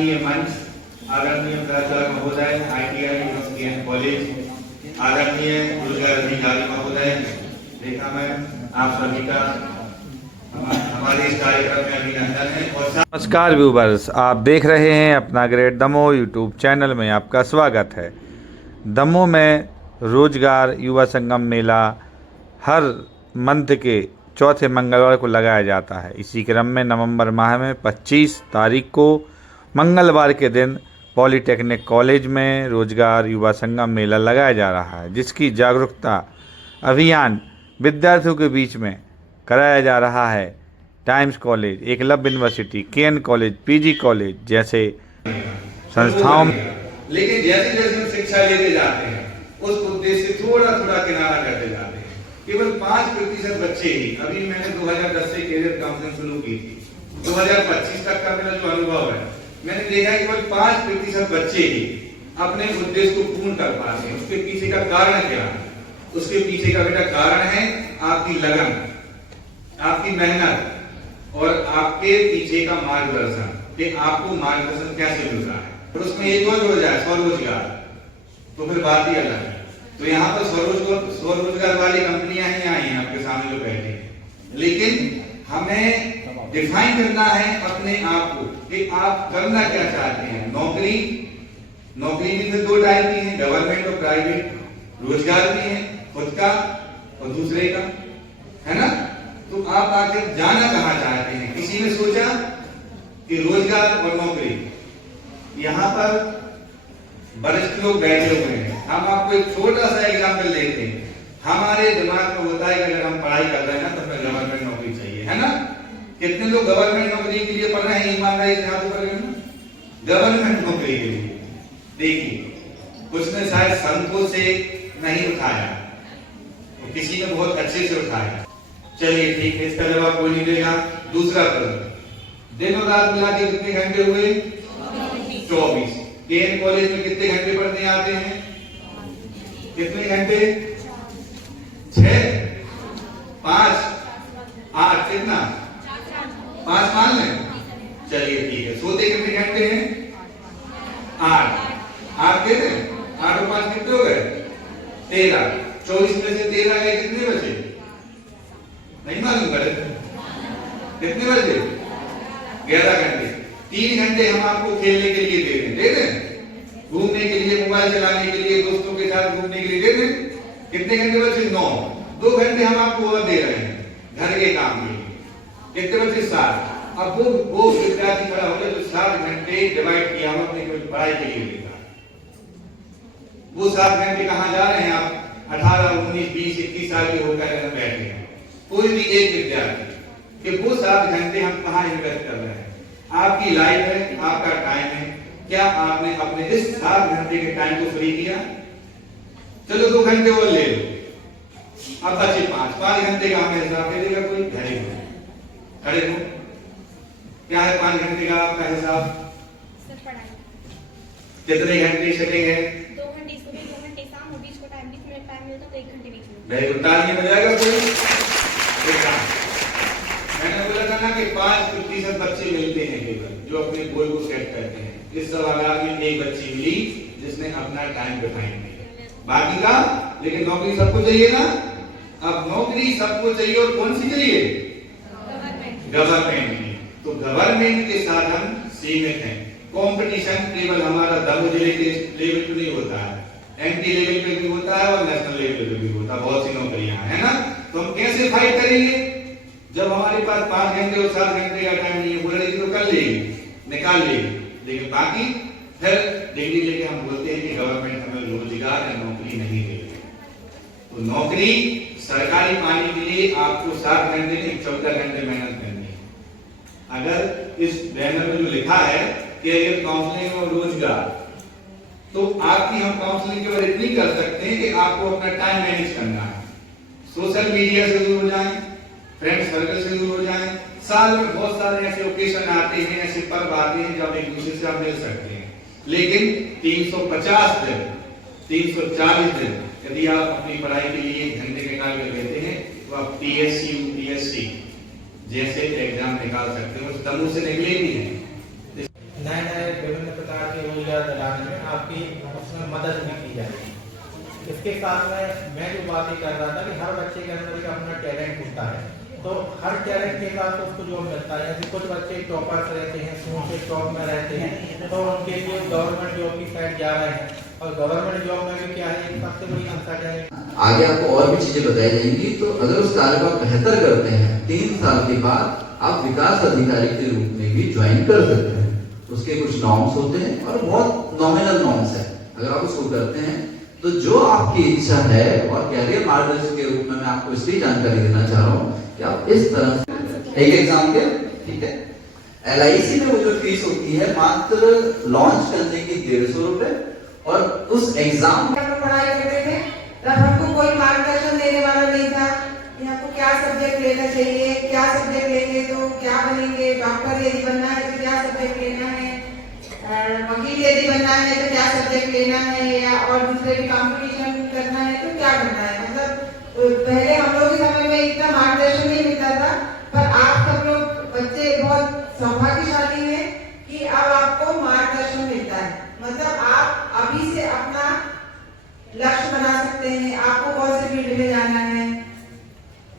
सम्माननीय मंच, आदरणीय प्राचार्य महोदय, ITI यूनिवर्सिटी एंड कॉलेज, आदरणीय रोजगार अधिकारी महोदय, रेखा मैम, आप सभी का हमारे इस कार्यक्रम में अभिनंदन है। और नमस्कार व्यूवर्स, आप देख रहे हैं अपना ग्रेट दमोह यूट्यूब चैनल में आपका स्वागत है। दमोह में रोजगार युवा संगम मेला हर मंथ के चौथे मंगलवार को लगाया जाता है। इसी क्रम में नवंबर माह में 25 तारीख को मंगलवार के दिन पॉलीटेक्निक कॉलेज में रोजगार युवा संगम मेला लगाया जा रहा है, जिसकी जागरूकता अभियान विद्यार्थियों के बीच में कराया जा रहा है। Times college, Eklavya university, KN college, PG college जैसे संस्थाओं में, लेकिन जैसे जैसे हम शिक्षा लेते जाते हैं उस उद्देश्य से थोड़ा थोड़ा किनारा करते जाते हैं। केवल 5% बच्चे ही, अभी मैंने 2010 से कैरियर काउंसलिंग शुरू की थी, 2025 तक का मेरा जो अनुभव है, मैंने देखा केवल 5% बच्चे ही अपने उद्देश्य को पूर्ण कर पाते हैं। उसके पीछे का कारण क्या है? उसके पीछे का बेटा कारण है आपकी लगन, आपकी मेहनत और आपके पीछे का मार्गदर्शन, कि आपको मार्गदर्शन कैसे मिल रहा है। और उसमें एक और जुड़ जाए स्वरोजगार, तो फिर बात ही अलग है। तो यहाँ पर स्वरोजगार वाली कंपनियां ही आई हैं आपके सामने जो बैठे हैं, लेकिन हमें डिफाइन करना है अपने आप को कि आप करना क्या चाहते हैं। नौकरी भी फिर 2 टाइप की है, गवर्नमेंट और प्राइवेट। रोजगार भी है खुद का और दूसरे का, है ना। तो आप आखिर जाना कहाँ चाहते हैं? किसी ने सोचा कि रोजगार और नौकरी। यहाँ पर वरिष्ठ लोग बैठे हुए हैं, हम आपको एक छोटा सा एग्जाम्पल देते हैं। हमारे दिमाग में होता है कि अगर हम पढ़ाई कर रहे हैं ना तो फिर गवर्नमेंट नौकरी चाहिए, है ना। कितने लोग गवर्नमेंट नौकरी के लिए पढ़ रहे हैं? ईमानदारी से हाथ ऊपर करें। गवर्नमेंट नौकरी के लिए देखिए, उसने शायद संकोच से नहीं उठाया, तो किसी ने बहुत अच्छे से उठाया। चलिए ठीक है, इसका जवाब कोई नहीं देगा। दूसरा प्रश्न, दिन और रात मिला के कितने घंटे हुए? 24। केएन कॉलेज में कितने घंटे पढ़ने आते हैं? कितने घंटे? 6, 5, 8, कितना? 5 मान लें। चलिए ठीक है। सोते कितने घंटे हैं? 8 के थे। 8 और 5 कितने हो गए? 13। 24 में से 13 गए, कितने बचे? नहीं मालूम करे कितने बचे? 11 घंटे। 3 घंटे हम आपको खेलने के लिए दे दें, घूमने के लिए, मोबाइल चलाने के लिए, दोस्तों के साथ घूमने के लिए दे दें। कितने घंटे बचे? 9। 2 घंटे हम आपको और दे रहे हैं घर के काम के लिए। कितने बचे? 7। अब वो विद्यार्थी खड़ा हो गया जो 7 घंटे डिवाइड किया हम अपने पढ़ाई के लिए देगा। वो 7 घंटे कहाँ जा रहे हैं? आप 18, 19, 20, 21 साल के होकर बैठे हैं। कोई भी एक विद्यार्थी कि वो 7 घंटे हम कहाँ इन्वेस्ट कर रहे हैं? आपकी लाइफ है, आपका टाइम है, क्या आपने अपने इस 7 घंटे के टाइम को फ्री किया? चलो 2 घंटे और ले लो, अब बचे 5 घंटे का हमें हिसाब दे देगा कोई? खड़े हो। क्या है 5 घंटे का आपका हिसाब? कितने घंटे सेटिंग है? 2 घंटे सुबह, 2 घंटे शाम, और बीच को टाइम, 20 मिनट टाइम मिलता तो 1 घंटे बीच में। नहीं, ताली बजाएगा कोई? मैंने बोला था ना कि 5% बच्चे मिलते हैं केवल जो अपने गोल को सेट करते हैं। इस सवाल में एक बच्ची मिली जिसने अपना टाइम डिफाइन किया, बाकी का। लेकिन नौकरी सबको चाहिए ना। अब नौकरी सबको चाहिए, और कौन सी चाहिए? गवर्नमेंट की। तो गवर्नमेंट के साधन सीमित हैं। कंपटीशन केवल हमारा दमोह जिले के लेवल पे नहीं होता है, एमपी लेवल पे भी होता है और नेशनल लेवल पे भी होता है। बहुत सी नौकरियां हैं ना। तो हम कैसे फाइट करेंगे जब हमारे पास 5 घंटे और 7 घंटे का टाइम नहीं है? वो लड़की तो कर लेगी, निकाल लेगी, लेकिन बाकी फिर डिग्री लेके हम बोलते हैं कि गवर्नमेंट हमें रोजगार या नौकरी नहीं दे रही। तो नौकरी सरकारी पाने के लिए आपको 7 घंटे नहीं 14 घंटे मेहनत करनी है। अगर इस बैनर में जो लिखा है कैरियर काउंसलिंग और रोजगार, तो आपकी हम काउंसलिंग केवल इतनी कर सकते हैं कि आपको अपना टाइम मैनेज करना है। सोशल मीडिया से दूर हो जाएं, फ्रेंड सर्कल से दूर हो जाएं। साल में बहुत सारे ऐसे ओकेजन आते हैं, ऐसे पर्व आते हैं जब एक दूसरे से आप मिल सकते हैं। लेकिन 350 दिन, 340 दिन यदि आप अपनी पढ़ाई के लिए 1 घंटे निकाल कर लेते हैं तो आप PSC UPSC जैसे एग्जाम निकाल सकते हैं। उस दमोह से निकले भी हैं। नए इसके साथ में मैं जो बात ये कर रहा था कि हर बच्चे के अंदर एक अपना टैलेंट होता है, तो हर टैलेंट के साथ उसको जॉब मिलता है। जैसे कुछ बच्चे टॉपर्स रहते हैं, स्कूल के टॉप में रहते हैं, तो उनके लिए गवर्नमेंट जॉब की साइड जा रहे हैं। और गवर्नमेंट जॉब में भी क्या है, एक सबसे बड़ी संस्था क्या है, आगे आपको और भी चीजें बताई जाएंगी। तो अगर उस कार्य को आप बेहतर करते हैं, 3 साल के बाद आप विकास अधिकारी के रूप में भी ज्वाइन कर सकते हैं। उसके कुछ नॉर्म्स होते हैं और बहुत नॉमिनल नॉर्म्स है। अगर आप उसको करते हैं तो जो आपकी इच्छा है, और कैरियर मार्गदर्शक के रूप में मैं आपको इसलिए जानकारी देना चाह रहा हूँ कि आप इस तरह से एक एग्जाम के, ठीक है, LIC में वो जो फीस होती है मात्र लॉन्च करने की 150 रुपए, और उस एग्जाम पढ़ाई करते थे तब हमको कोई मार्गदर्शन देने वाला नहीं था कि आपको क्या सब्जेक्ट लेना चाहिए, क्या सब्जेक्ट लेंगे तो क्या बनेंगे, डॉक्टर यदि बनना है तो क्या सब्जेक्ट लेना है, वकील यदि बनना है तो क्या सब्जेक्ट लेना है, या और दूसरे भी कंपटीशन करना है तो क्या करना है। मतलब पहले हम लोग के समय में इतना मार्गदर्शन नहीं मिलता था, पर आप सब लोग बच्चे बहुत सौभाग्यशाली हैं कि अब आपको मार्गदर्शन मिलता है। मतलब आप अभी से अपना लक्ष्य बना सकते हैं, आपको कौन से फील्ड में जाना है,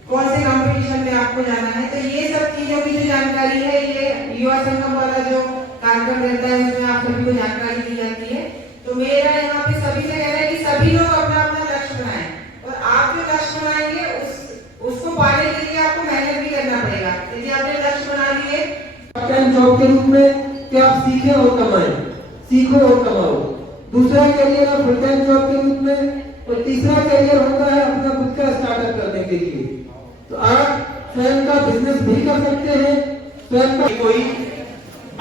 कौन से कंपटीशन में आपको जाना है। तो ये सब चीजों की जो जानकारी है, ये युवा संगम वाला जो कार्यक्रम रहता है उसमें आप सभी को जानकारी दी जाती है। तो मेरा यहाँ पे सभी से कहना है कि सभी लोग अपना अपना लक्ष्य बनाएं, और आप जो लक्ष्य बनाएंगे उसको पाने के लिए आपको मेहनत भी करना पड़ेगा। यदि आपने लक्ष्य बना लिए पार्ट टाइम जॉब के रूप में कि आप सीखें और कमाएं, सीखो और कमाओ। दूसरा कैरियर है फुल टाइम जॉब के रूप में, और तीसरा कैरियर होता है अपना खुद का स्टार्टअप करने के लिए। तो आप स्वयं का बिजनेस भी कर सकते हैं, स्वयं का कोई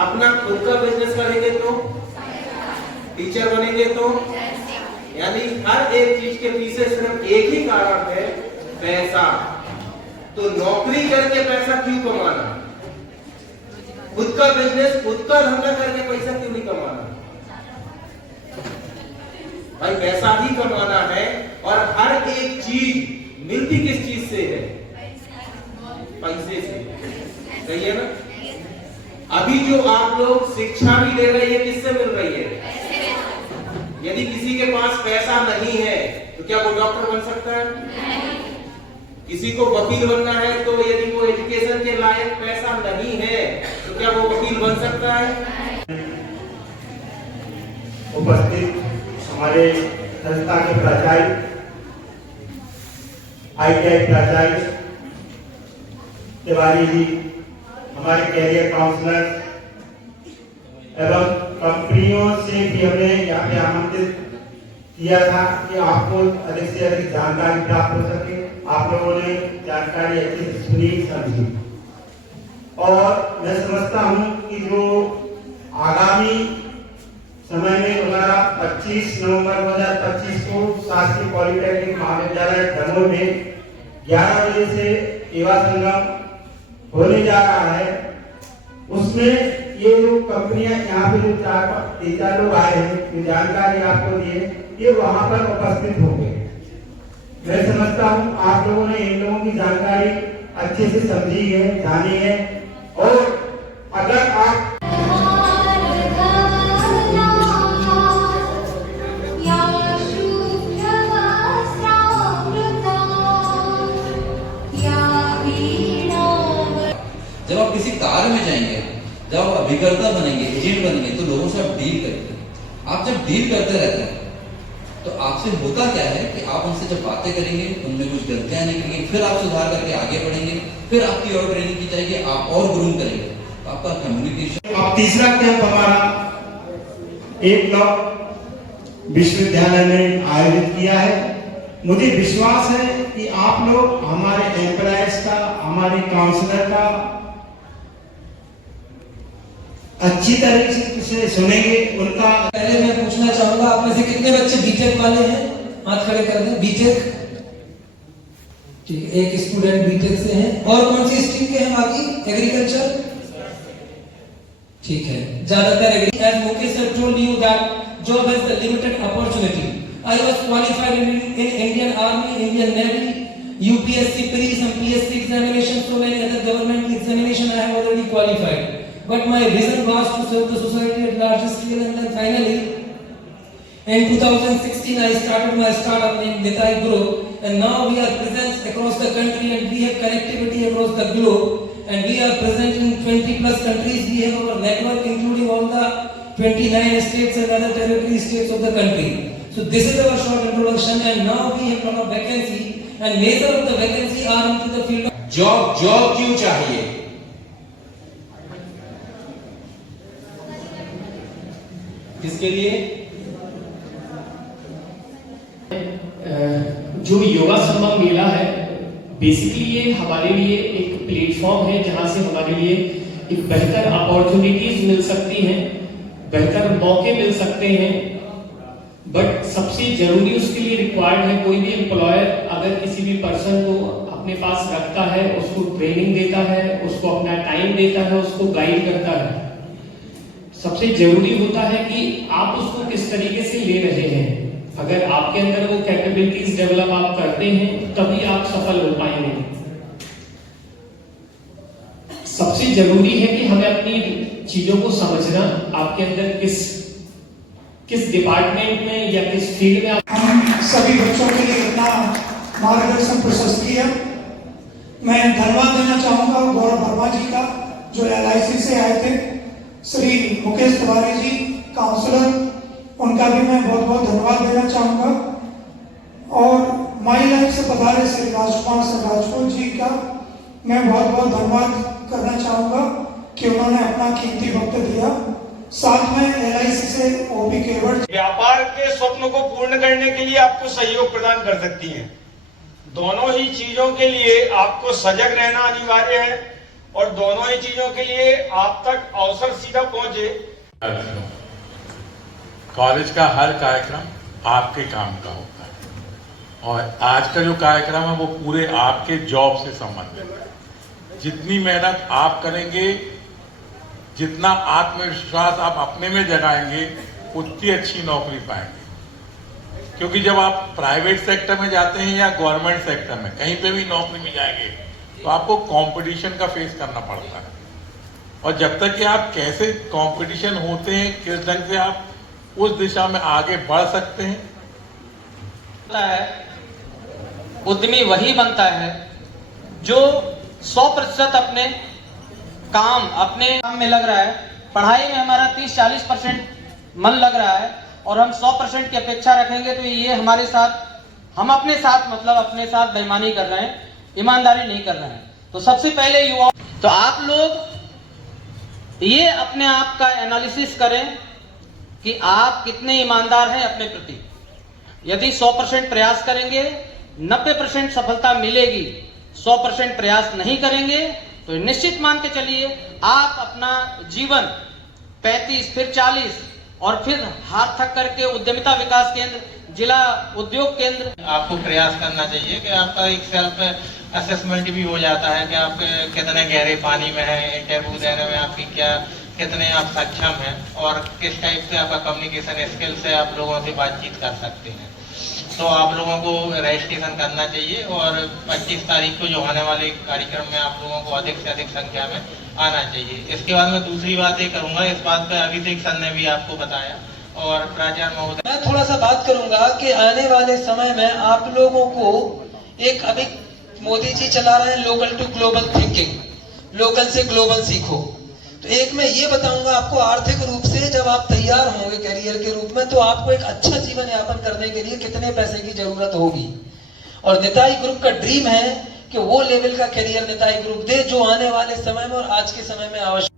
अपना खुद का बिजनेस करेंगे तो, टीचर बनेंगे तो, यानी हर एक चीज के पीछे सिर्फ एक ही कारण है, पैसा। तो नौकरी करके पैसा क्यों कमाना, खुद का बिजनेस, खुद का धंधा करके पैसा क्यों नहीं कमाना। भाई पैसा ही कमाना है, और हर एक चीज मिलती किस चीज से है, पैसे से, सही है ना। अभी जो आप लोग शिक्षा भी ले रहे हैं, किससे मिल रही है। यदि किसी के पास पैसा नहीं है तो क्या वो डॉक्टर बन सकता है, किसी को वकील बनना है तो यदि वो एजुकेशन के लायक पैसा नहीं है तो क्या वो वकील बन सकता है। उपस्थित हमारे संस्था के प्राचार्य, ITI प्राचार्य तिवारी जी, हमारे कैरियर काउंसलर एवं कंपनियों से भी हमने यहाँ पे आमंत्रित किया था कि आपको अधिक से अधिक जानकारी प्राप्त हो सके। आप लोगों ने जानकारी अच्छे से सुनी, समझी, और मैं समझता हूँ कि जो आगामी समय में हमारा 25 नवंबर 2025 को शासकीय पॉलिटेक्निक महाविद्यालय दमोह में 11 बजे से युवा संगम होने जा रहा है। उसमें ये जो कंपनियां यहाँ पे जो 4 लोग आए हैं, जो जानकारी आपको दिए, ये वहां पर उपस्थित होंगे। मैं समझता हूँ आप लोगों ने इन लोगों की जानकारी अच्छे से समझी है, जानी है, और अगर आप जब आप किसी कार्य में जाएंगे, जब आप अभिकर्ता बनेंगे, एजेंट बनेंगे, तो लोगों से आप डील करेंगे। आप जब डील करते रहते हैं तो आपसे होता क्या है कि आप उनसे जब बातें करेंगे, उनमें कुछ गलतियां निकलेंगी, फिर आप सुधार करके आगे बढ़ेंगे, फिर आपकी और ट्रेनिंग की जाएगी, आप और ग्रूम करेंगे, तो आपका कम्युनिकेशन। अब तीसरा कैंप हमारा एक ब्लॉक विश्वविद्यालय में आयोजित किया है। मुझे विश्वास है कि आप लोग हमारे एम्प्लॉयज का, हमारे काउंसलर का अच्छी तरीके से सुनेंगे। उनका पहले मैं पूछना चाहूंगा, आप में से कितने बच्चे बीटेक वाले हैं, हाथ खड़े कर दें। बीटेक, ठीक, एक स्टूडेंट बीटेक से हैं। और कौन सी स्ट्रीम के हैं बाकी? एग्रीकल्चर, ठीक है, ज्यादातर as Mukesh sir told you that job has the limited opportunity. I was qualified in Indian Army, Indian Navy, UPSC pre, some PSC examinations, so many other government examinations I have already qualified. But my vision was to serve the society at large scale, and then finally, In 2016, I started my startup named Nitai Group, and now we are present across the country and we have connectivity across the globe, and we are present in 20 plus countries. We have our network including all the 29 states and other territory states of the country. So this is our short introduction, and now we have got a vacancy, and major of the vacancy are into the field of job क्यों चाहिए? किसके लिए? जो योगा संगम मेला है, basically ये हमारे लिए एक प्लेटफॉर्म है जहां से हमारे लिए एक बेहतर अपॉर्चुनिटीज मिल सकती हैं, बेहतर मौके मिल सकते हैं। बट सबसे जरूरी उसके लिए रिक्वायर्ड है, कोई भी एम्प्लॉयर अगर किसी भी पर्सन को अपने पास रखता है, उसको ट्रेनिंग देता है, उसको अपना टाइम देता है, उसको गाइड करता है, सबसे जरूरी होता है कि आप उसको किस तरीके से ले रहे हैं। अगर आपके अंदर वो कैपेबिलिटीज डेवलप आप करते हैं, तभी आप सफल हो पाएंगे। सबसे जरूरी है कि हमें अपनी चीजों को समझना, आपके अंदर किस डिपार्टमेंट में या किस फील्ड में हम सभी बच्चों के लिए इतना मार्गदर्शन प्रशस्ति है। मैं धन्यवाद देना चाहूंगा गौरव वर्मा जी का, जो LIC से आए थे, श्री मुकेश तिवारी जी काउंसलर, उनका भी मैं बहुत बहुत धन्यवाद देना चाहूंगा। और माई लाइफ से पधारे श्री राजकुमार सिंह राजपूत जी का मैं बहुत बहुत धन्यवाद करना चाहूंगा कि उन्होंने अपना कीमती वक्त दिया। साथ में LIC से OP केवट व्यापार के स्वप्न को पूर्ण करने के लिए आपको सहयोग प्रदान कर सकती हैं। दोनों ही चीजों के लिए आपको सजग रहना अनिवार्य है और दोनों ही चीजों के लिए आप तक अवसर सीधा पहुंचे। कॉलेज का हर कार्यक्रम आपके काम का होता है और आज का जो कार्यक्रम है वो पूरे आपके जॉब से संबंधित है। जितनी मेहनत आप करेंगे, जितना आत्मविश्वास आप अपने में जगाएंगे, उतनी अच्छी नौकरी पाएंगे। क्योंकि जब आप प्राइवेट सेक्टर में जाते हैं या गवर्नमेंट सेक्टर में कहीं पे भी नौकरी में जाएंगे तो आपको कंपटीशन का फेस करना पड़ता है, और जब तक कि आप कैसे कंपटीशन होते हैं, किस ढंग से आप उस दिशा में आगे बढ़ सकते हैं। उद्यमी वही बनता है जो 100% अपने काम में लग रहा है। पढ़ाई में हमारा 30-40% मन लग रहा है और हम 100% की अपेक्षा रखेंगे तो ये हमारे साथ, हम अपने साथ बेईमानी कर रहे हैं, ईमानदारी नहीं कर रहे हैं। तो सबसे पहले युवा, तो आप लोग ये अपने आप का एनालिसिस करें कि आप कितने ईमानदार हैं अपने प्रति। यदि 100% प्रयास करेंगे 90% सफलता मिलेगी, 100% प्रयास नहीं करेंगे तो निश्चित मान के चलिए आप अपना जीवन 35 फिर 40 और फिर हाथ थक करके उद्यमिता विकास केंद्र, जिला उद्योग केंद्र। आपको प्रयास करना चाहिए कि आपका एक सेल्फ असेसमेंट भी हो जाता है कि आप कितने गहरे पानी में हैं, इंटरव्यू देने में आपकी कितने आप सक्षम हैं और किस टाइप से आपका कम्युनिकेशन स्किल से आप लोगों से बातचीत कर सकते हैं। तो आप लोगों को रजिस्ट्रेशन करना चाहिए और 25 तारीख को जो होने वाले कार्यक्रम में आप लोगों को अधिक से अधिक संख्या में आना चाहिए। इसके बाद मैं दूसरी बात ये करूंगा, इस बात पर अभिषेक सर ने भी आपको बताया और प्राचार्य महोदय, मैं थोड़ा सा बात करूंगा कि आने वाले समय में आप लोगों को एक, अभी मोदी जी चला रहे हैं local to global thinking, local से ग्लोबल सीखो। तो एक मैं ये बताऊंगा आपको, आर्थिक रूप से जब आप तैयार होंगे करियर के रूप में, तो आपको एक अच्छा जीवन यापन करने के लिए कितने पैसे की जरूरत होगी। और निताई ग्रुप का ड्रीम है कि वो लेवल का करियर निताई ग्रुप दे जो आने वाले समय में और आज के समय में आवश्यक